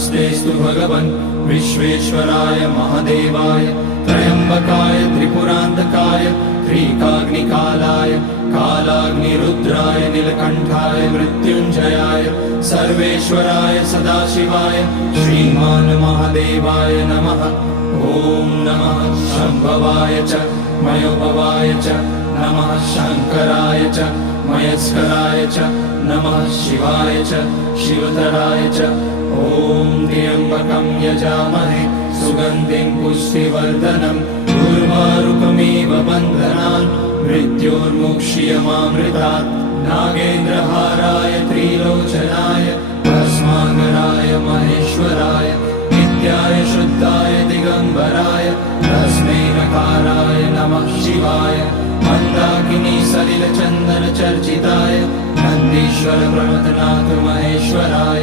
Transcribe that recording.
नमस्तेस्तु भगवन् विश्वेश्वराय महादेवाय त्र्यम्बकाय त्रिपुरान्तकाय त्रिकाग्निकालाय कालाग्निरुद्राय नीलकण्ठाय मृत्युञ्जयाय सर्वेश्वराय सदाशिवाय श्रीमान् महादेवाय नमः। ॐ नमः शम्भवाय च मयोभवाय च नमः शङ्कराय च मयस्कराय च नमः शिवाय च शिवतराय च। ॐ त्र्यम्बकं यजामहे सुगन्धिं पुष्टिवर्धनम् उर्वारुकमिव बन्धनान् मृत्योर्मुक्ष्यमामृतात्। नागेन्द्रहाराय त्रिलोचनाय भस्माङ्गराय महेश्वराय नित्याय शुद्धाय दिगम्बराय तस्मै नकाराय नमः शिवाय। मन्दाकिनी सलिलचन्दन चर्चिताय नन्दीश्वर प्रमथनाथ महेश्वराय